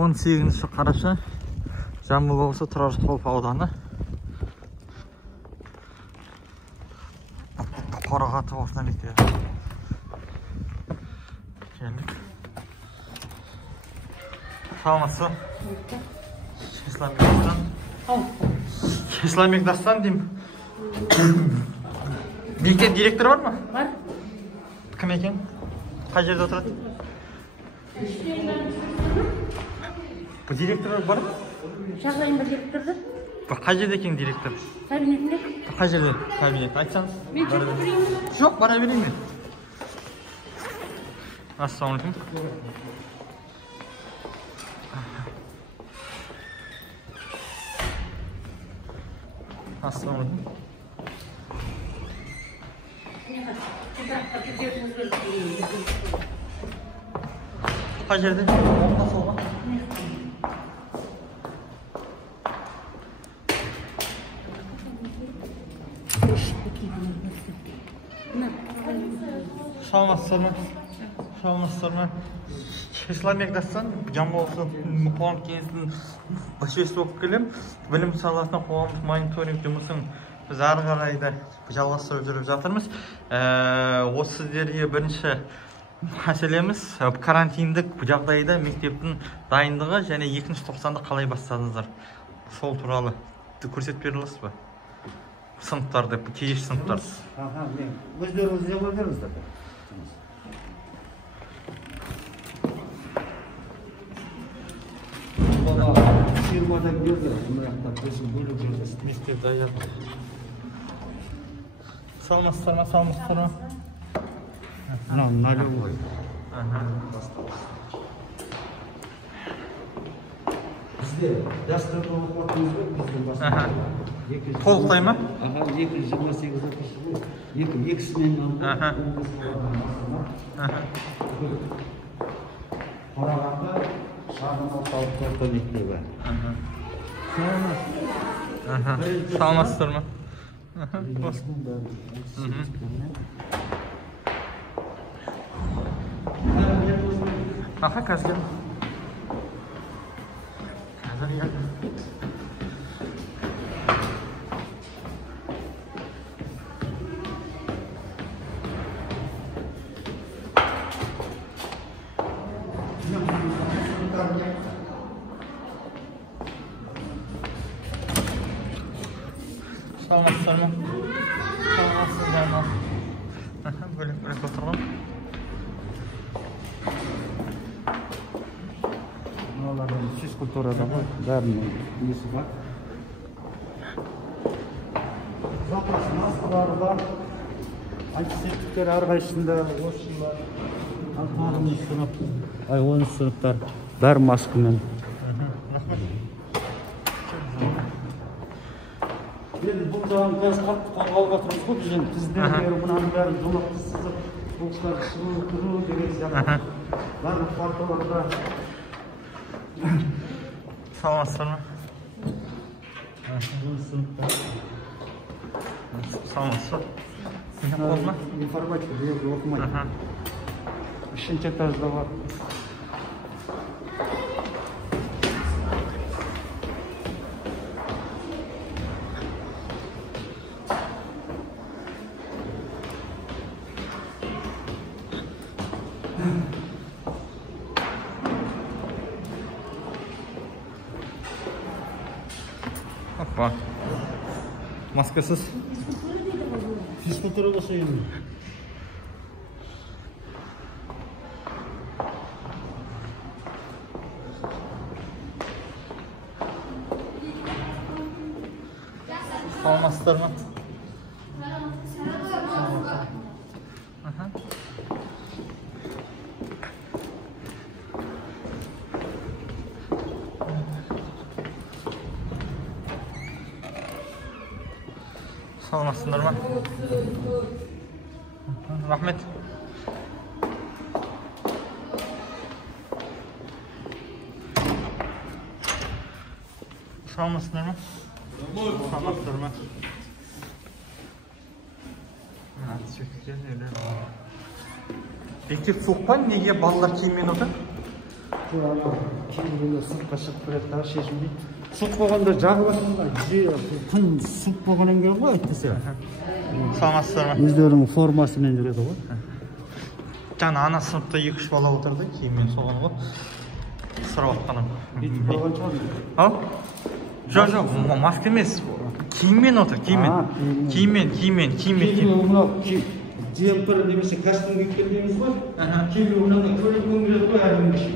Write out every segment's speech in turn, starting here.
18 қараша Жамбыл облысы Тұрар Рысқұлов ауданы. Қорағаты орта мектебі. Келдік. Саламатсыз. Исламбек Дастан деймін. Мектеп директоры бар ма? Бар. Кім екен? Қай жерде отырады? Бұл директор бар ма? Шағылайын бір директорды. Қай жерде екен директор? Кабинетінде. Қай жерде кабинет? Айтсаңыз. Мен жүріп берейін. Жоқ, бара берейін мен. Ассалаумалейкум. Ассалаумалейкум. Қай жерде? Оңда солға. Саламатсыздар ма? Исламбек Дастан, Жамбыл облысы қоғамдық кеңесінің басшысы болып келем. Білім саласына қоғамдық мониторинг жұмысын біз ары қарай да жалғастырып жүріп жатырмыз. Осы сіздерге бірінші мәселеміз карантиндік жағдайда мектептің дайындығы және 2-тоқсанды қалай бастадыңыздар? Сол туралы көрсетіп бере аласыз ба? Сыныптарды, кезекші сыныптарды. Өздеріңіз не көрдіңіздер? Фирмадан берді, мұрақтап бөлім бөліп мектеп даяр. Саламатсыздар ма? Налевой. Бізде дәстүрлі оқытуымыз бар, бізден бастап. Толықтай ма? 228 оқушы. Екісінен Қорағаты шағын орталық орта мектебі. Саламатсыздар ма? Қазір Саламатсыздар ма? Бөлек отырған. Мыналардың физкультурада ғой, бәрінің несі бар. Запас маскалары бар, антисептиктер әрқайсында осында 10 сыныптар бәрі маскамен. Енді бұл жағын қазір қатты қорғауға тұрмыз ғой, біз тіздері мұнаның бәрін жолақты сызып, бұлыстар шығу, тұру деген сияқты. Барлық парталарда. Саламатсыздар ма? Саламатсыздар. Информатика жерде оқымайды. 3-ші этажда бар. Опа. Маскасыз. Физкультура болса енді. Саламатсыздар ма? Саламатсыздар ма? Рахмет. Саламатсыздар ма? Саламатсыздар ма? Мектеп суық па? Неге балалар киіммен отыр? кейбіреулер сыртқа шығып келеді дағы шешінбейді. Суық болғанда жағылатынға күн суық болғаннан кейін ғой әйтпесе. Саламатсыздар ма? Өздерінің формасымен жүреді ғой. Жаңа ана сыныпта 2-3 бала отырды, киіммен соған ғой. Сұрап атқаным. Бүйтіп қалған шығар. Ау? Жоқ, маска емес. Киіммен отыр, киіммен. Киіммен. Жемпір немесе костюм киіп келгеніміз ғой. Кейбір мынандай көйлек көңіледі ғой әрінің іші.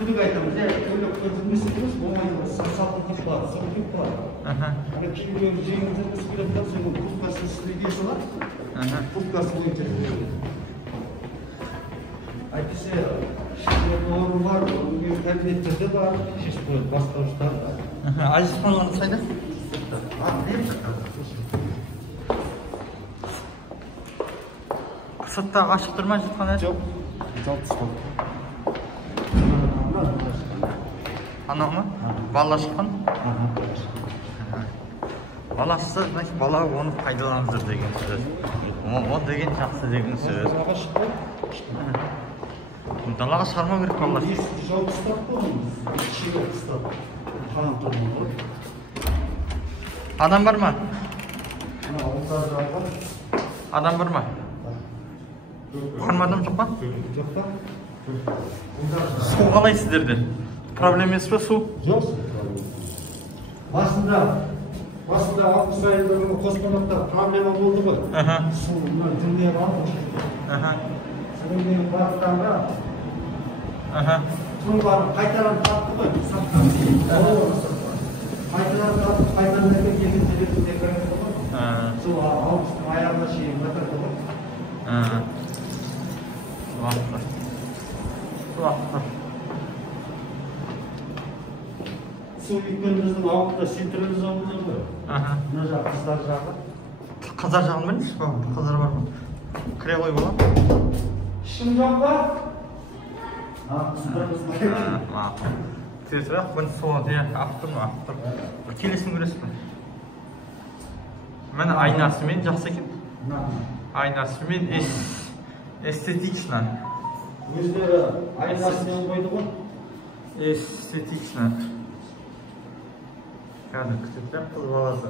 Күдік айтамыз, көйлек көзілмесе дұрыс болмайды. Салтын киіп қалады, соны киіп қалады. Кейбіреуі жеңіл жүргісі келеді да, соның курткасын істеге салады. Курткасы бойынша жүреді. Әйтпесе, орын бар, кабинеттерде бар, шешіп қойды, бастауыштар бар. Ажиспанларыңыз қайда? Сырттағы ашық тұр ма жатқан әр? Жоқ, жалт ұсталды. Анау ма? Бала шыққан? Бала шықса, значит, бала оны пайдаланып деген сөз. О деген жақсы деген сөз. Далаға шықпай? Далаға шығармау керек бала. Есікті жауып ұстап қойыңыз, шегіп ұстап. Қалан тұрмын ғой. Адам бар ма? Адам бар ма? Бар ма адам жоқ па? Жоқ па? Су қалай сіздерде? Проблема емес пе су? Жоқ. Басында 60 айында қоспанақта проблема болды ғой. Су дүние қалды. Содан кейін барықтанға тұрғыларын қайтаран тапты ғой. Қайтаран тапты, қайтаран келген телефон декарайды ғой. Сол августтың аяғына шейін батырды ғой. Су үйткеніміздің ауылда синтронизованный ғой. Мына жағы қыздар жағы. Қыздар жағын білмейсіз ба? Қыздар бар ма? Кіре қой бола? Шын жоқ па? Қыздарымыз бар. Тезірек, бұны суға ақтыр ма? Бір келесін көресіз ба? Мен айнасымен жақсы екен. Айнасымен эстетично. Өздері айнасымен қойды ғой. Эстетично. Қазір күтіп қыз баласы.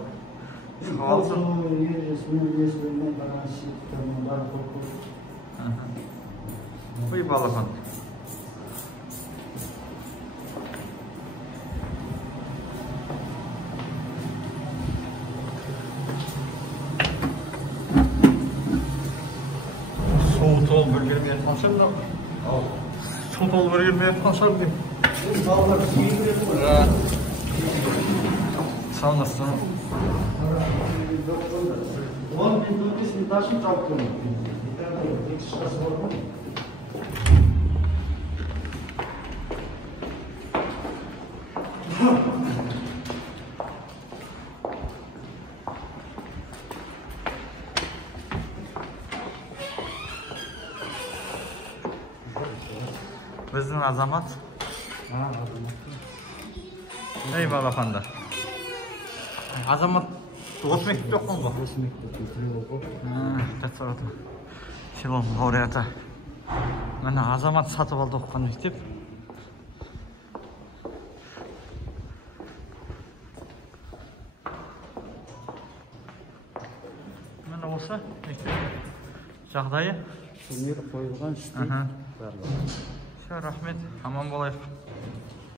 Ой, балахан. Су толып үлгермей жатқан шығар бірақ. Су толып үлгермей жатқан шығар деймін. Балалар сүйіп жүреді ғой. Саламатсыздар ма? 10 минут есін ташып жауып көрмейді. Біздің азамат. Ей балапандар. Азамат осы мектепте оқыған ғой? Осы мектепте оқыған. Жақсы отыр. Селом лауреаты. Міне азамат сатып алды оқыған мектеп. Міне осы мектеп жағдайы. Көмір қойылған істейді. Рахмет, аман болайық.